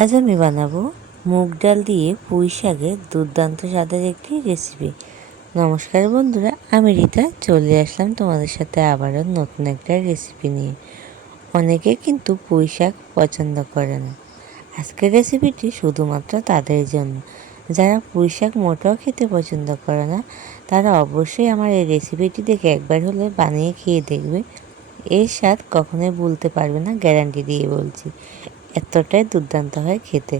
আজ আমি বানাবো মুগ ডাল দিয়ে পুঁই শাকের দুর্দান্ত স্বাদের একটি রেসিপি। নমস্কার বন্ধুরা, আমি রীতা চলে আসলাম তোমাদের সাথে আবারও নতুন একটা রেসিপি নিয়ে। অনেকে কিন্তু পুঁই শাক পছন্দ করে না। আজকের রেসিপিটি শুধুমাত্র তাদের জন্য যারা পুঁই শাক মোটেও খেতে পছন্দ করে না। তারা অবশ্যই আমার এই রেসিপিটি দেখে একবার হলে বানিয়ে খেয়ে দেখবে। এর স্বাদ কখনোই ভুলতে পারবে না, গ্যারান্টি দিয়ে বলছি। এতটাই দুর্দান্ত হয় খেতে।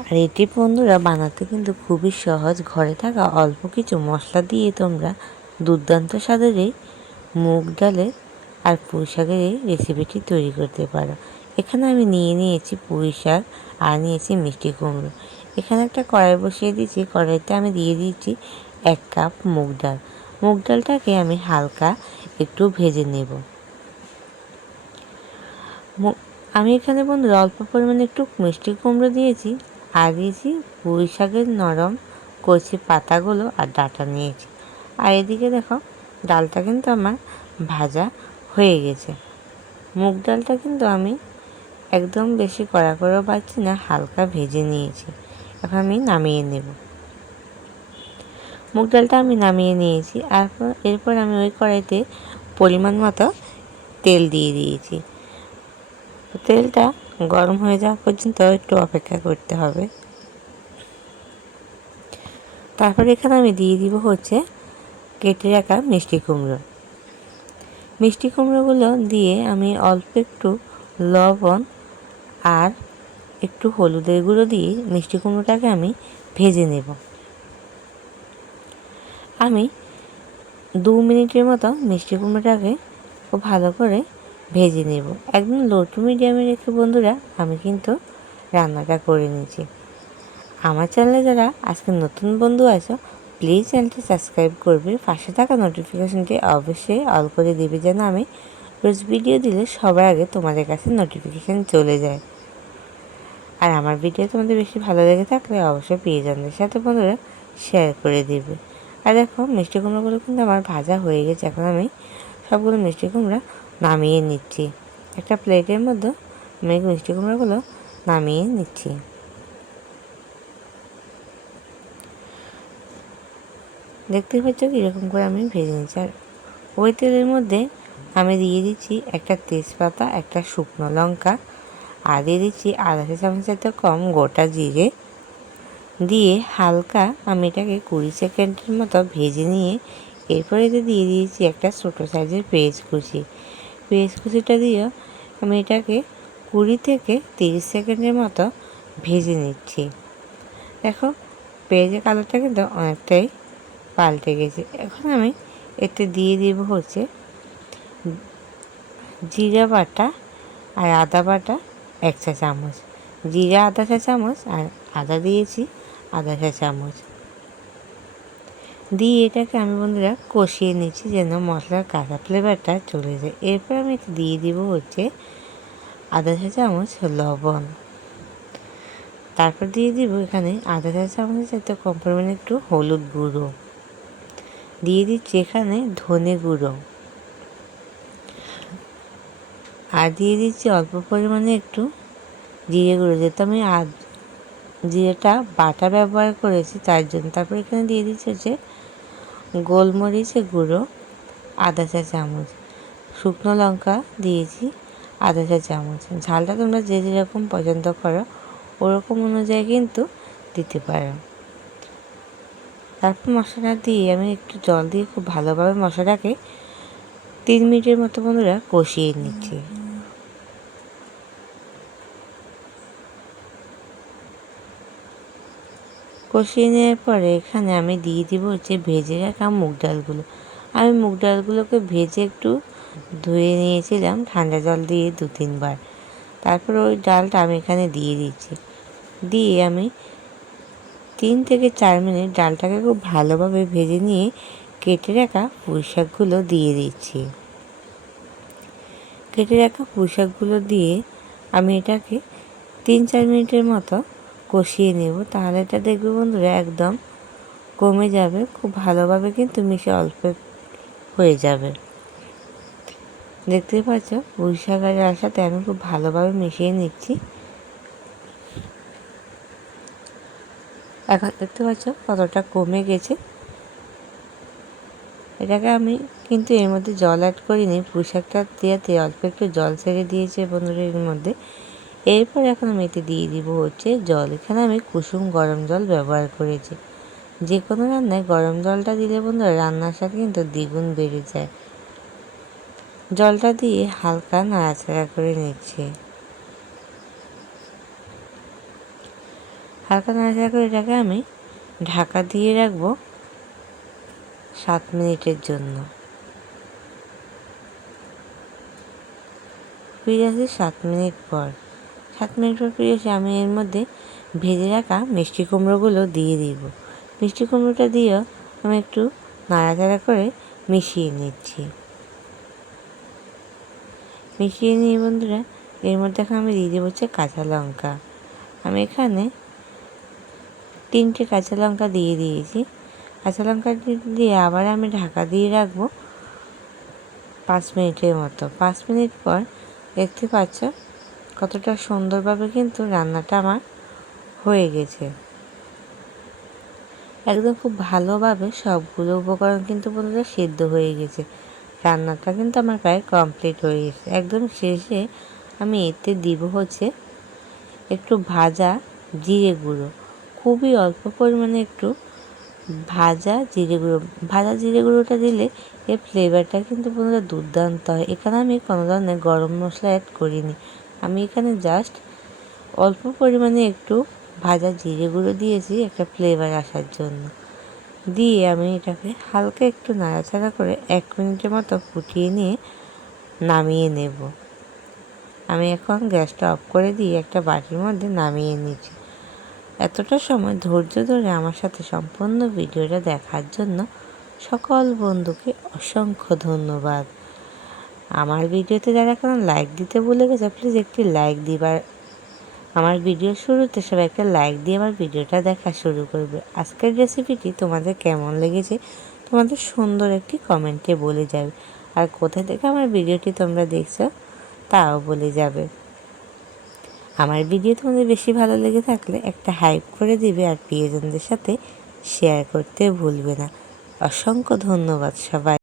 আর এটি বন্ধুরা বানাতে কিন্তু খুবই সহজ। ঘরে থাকা অল্প কিছু মশলা দিয়ে তোমরা দুর্দান্ত স্বাদের এই মুগ ডালের আর পুঁই শাকের এই রেসিপিটি তৈরি করতে পারো। এখানে আমি নিয়েছি পুঁই শাক আর নিয়েছি মিষ্টি কুমড়ো। এখানে একটা কড়াই বসিয়ে দিয়েছি। কড়াইতে আমি দিয়ে দিয়েছি 1 কাপ মুগ ডাল। মুগ ডালটাকে আমি হালকা একটু ভেজে নেব। আমি এখানে বন্ধুরা অল্প পরিমাণে একটু মিষ্টি কুমড়ো দিয়েছি আর দিয়েছি পুঁই শাকের নরম কচি পাতাগুলো আর ডাঁটা নিয়েছি। আর এদিকে দেখো ডালটা কিন্তু আমার ভাজা হয়ে গেছে। মুগ ডালটা কিন্তু আমি একদম বেশি কড়া করেও ভাজছি না, হালকা ভেজে নিয়েছি। এখন আমি নামিয়ে নেব। মুগ ডালটা আমি নামিয়ে নিয়েছি। আর এরপর আমি ওই কড়াইতে পরিমাণ মতো তেল দিয়ে দিয়েছি। তেলটা গরম হয়ে যাওয়া পর্যন্ত একটু অপেক্ষা করতে হবে। তারপর এখানে আমি দিয়ে দিব হচ্ছে কেটে রাখা মিষ্টি কুমড়ো। মিষ্টি কুমড়োগুলো দিয়ে আমি অল্প একটু লবণ আর একটু হলুদের গুঁড়ো দিয়ে মিষ্টি কুমড়োটাকে আমি ভেজে নেব। আমি 2 মিনিটের মতো মিষ্টি কুমড়োটাকে খুব ভালো করে ভেজে নেব। একদম লো টু মিডিয়ামে রেখে বন্ধুরা আমি কিন্তু রান্নাটা করে নিয়েছি। আমার চ্যানেলে যারা আজকে নতুন বন্ধু আছো, প্লিজ চ্যানেলটি সাবস্ক্রাইব করবে। পাশে থাকা নোটিফিকেশনটি অবশ্যই অল করে দিবে, যেন আমি রোজ ভিডিও দিলে সবার আগে তোমাদের কাছে নোটিফিকেশান চলে যায়। আর আমার ভিডিও তোমাদের বেশি ভালো লেগে থাকলে অবশ্যই প্রিয়জনদের সাথে বন্ধুরা শেয়ার করে দিবে। আর দেখো মিষ্টি কুমড়োগুলো কিন্তু আমার ভাজা হয়ে গেছে। এখন আমি সবগুলো মিষ্টি কুমড়া নামিয়ে নিচ্ছি। একটা প্লেটের মধ্যে আমি মিষ্টি কুমড়োগুলো নামিয়ে নিচ্ছি। দেখতে পাচ্ছ কীরকম করে আমি ভেজে নিচ্ছি। আর ওই তেলের মধ্যে আমি দিয়ে দিচ্ছি একটা তেজপাতা, একটা শুকনো লঙ্কা, আর দিয়ে দিচ্ছি আধা চা চামচের তো কম গোটা জিরে দিয়ে হালকা আমি এটাকে 20 সেকেন্ডের মতো ভেজে নিয়ে এরপরে দিয়ে দিয়েছি একটা ছোটো সাইজের পেঁয়াজ কুচি। পেঁয়াজ কুচিটা দিয়েও আমি এটাকে 20 থেকে 30 সেকেন্ডের মতো ভেজে নিচ্ছি। দেখো পেঁয়াজের কালারটা কিন্তু অনেকটাই পাল্টে গেছে। এখন আমি এতে দিয়ে দিব হচ্ছে জিরা বাটা আর আদা বাটা 1 চা চামচ, জিরা আধা চা চামচ আর আদা দিয়েছি আধা চা চামচ দিয়ে এটাকে আমি বন্ধুরা কষিয়ে নিচ্ছি যেন মশলার কাঁচা ফ্লেভারটা চলে যায়। এরপর আমি দিয়ে দিব হচ্ছে আধা চা চামচ লবণ। তারপর দিয়ে দিব এখানে আধা চা চামচের সাথে কম পরিমাণে একটু হলুদ গুঁড়ো দিয়ে দিচ্ছি, এখানে ধনে গুঁড়ো আর দিয়ে দিচ্ছি অল্প পরিমাণে একটু জিরে গুঁড়ো, যেহেতু আমি জিরেটা বাটা ব্যবহার করেছি তার জন্য। তারপর এখানে দিয়ে দিচ্ছি হচ্ছে গোলমরিচের গুঁড়ো আধা চা চামচ, শুকনো লঙ্কা দিয়েছি আধা চা চামচ। ঝালটা তোমরা যে যেরকম পছন্দ করো ওরকম অনুযায়ী কিন্তু দিতে পারো। তারপর মশলাটা দিয়ে আমি একটু জল দিয়ে খুব ভালোভাবে মশলাটাকে 3 মিনিটের মতো বন্ধুরা কষিয়ে নিচ্ছি। কষিয়ে নেওয়ার পরে এখানে আমি দিয়ে দিব হচ্ছে ভেজে রাখা মুগ ডালগুলো। আমি মুগ ডালগুলোকে ভেজে একটু ধুয়ে নিয়েছিলাম ঠান্ডা জল দিয়ে 2-3 বার। তারপর ওই ডালটা আমি এখানে দিয়ে দিচ্ছি। দিয়ে আমি 3 থেকে 4 মিনিট ডালটাকে খুব ভালোভাবে ভেজে নিয়ে কেটে রাখা পুঁই শাকগুলো দিয়ে দিচ্ছি। কেটে রাখা পুঁই শাকগুলো দিয়ে আমি এটাকে 3-4 মিনিটের মতো কষিয়ে নেব। তাহলে এটা দেখবে বন্ধুরা একদম কমে যাবে, খুব ভালোভাবে কিন্তু মিশে অল্প হয়ে যাবে। দেখতেই পাচ্ছ পুঁই শাক আর ডালের সাথে আমি খুব ভালোভাবে মিশিয়ে নিচ্ছি। এখন দেখতে পাচ্ছ কতটা কমে গেছে। এটাকে আমি কিন্তু এর মধ্যে জল অ্যাড করিনি, পুঁই শাকটা দেওয়াতে অল্প একটু জল ছেড়ে দিয়েছে বন্ধুরা এর মধ্যে। এরপর এখন আমি এতে দিয়ে দিব হচ্ছে জল। এখানে আমি কুসুম গরম জল ব্যবহার করেছি। যে কোনো রান্নায় গরম জলটা দিলে বন্ধুরা রান্নার স্বাদ কিন্তু দ্বিগুণ বেড়ে যায়। জলটা দিয়ে হালকা নাড়াচাড়া করে নিচ্ছি। হালকা নাড়াচাড়া করে এটাকে আমি ঢাকা দিয়ে রাখবো 7 মিনিটের জন্য। ফিরে আসি 7 মিনিট পর। 7 মিনিট পর ফিরে এসে আমি এর মধ্যে ভেজে রাখা মিষ্টি কুমড়োগুলো দিয়ে দিব। মিষ্টি কুমড়োটা দিয়েও আমি একটু নাড়াচাড়া করে মিশিয়ে নিচ্ছি। মিশিয়ে নিয়ে বন্ধুরা এর মধ্যে এখন আমি দিয়ে দেবো হচ্ছে কাঁচা লঙ্কা। আমি এখানে 3টে কাঁচা লঙ্কা দিয়ে দিয়েছি। কাঁচা লঙ্কা দিয়ে আবার আমি ঢাকা দিয়ে রাখবো 5 মিনিটের মতো। 5 মিনিট পর দেখতে পাচ্ছ কতটা সুন্দরভাবে কিন্তু রান্নাটা আমার হয়ে গেছে। একদম খুব ভালোভাবে সবগুলো উপকরণ কিন্তু বন্ধুরা সিদ্ধ হয়ে গেছে। রান্নাটা কিন্তু আমার প্রায় কমপ্লিট হয়ে গেছে। একদম শেষে আমি এতে দিব হচ্ছে একটু ভাজা জিরে গুঁড়ো, খুবই অল্প পরিমাণে একটু ভাজা জিরে গুঁড়ো। ভাজা জিরে গুঁড়োটা দিলে এর ফ্লেভারটা কিন্তু বন্ধুরা দুর্দান্ত হয়। এখানে আমি কোনো ধরনের গরম মশলা অ্যাড করিনি। আমি এখানে জাস্ট অল্প পরিমাণে একটু ভাজা জিরে গুঁড়ো দিয়েছি একটা ফ্লেভার আসার জন্য। দিয়ে আমি এটাকে হালকা একটু নাড়াচাড়া করে 1 মিনিটের মতো ফুটিয়ে নিয়ে নামিয়ে নেব। আমি এখন গ্যাসটা অফ করে দিয়ে একটা বাটির মধ্যে নামিয়ে নিচ্ছি। এতটা সময় ধৈর্য ধরে আমার সাথে সম্পূর্ণ ভিডিওটা দেখার জন্য সকল বন্ধুকে অসংখ্য ধন্যবাদ। আমার ভিডিওতে যারা এখন লাইক দিতে ভুলে গেছে প্লিজ একটি লাইক দিবার। আমার ভিডিও শুরুতে সবাই একটা লাইক দিয়ে আমার ভিডিওটা দেখা শুরু করবে। আজকের রেসিপিটি তোমাদের কেমন লেগেছে তোমাদের সুন্দর একটি কমেন্টে বলে যাবে। আর কোথা থেকে আমার ভিডিওটি তোমরা দেখছো তাও বলে যাবে। আমার ভিডিও তোমাদের বেশি ভালো লেগে থাকলে একটা হাইপ করে দিবে আর প্রিয়জনদের সাথে শেয়ার করতে ভুলবে না। অসংখ্য ধন্যবাদ সবাই।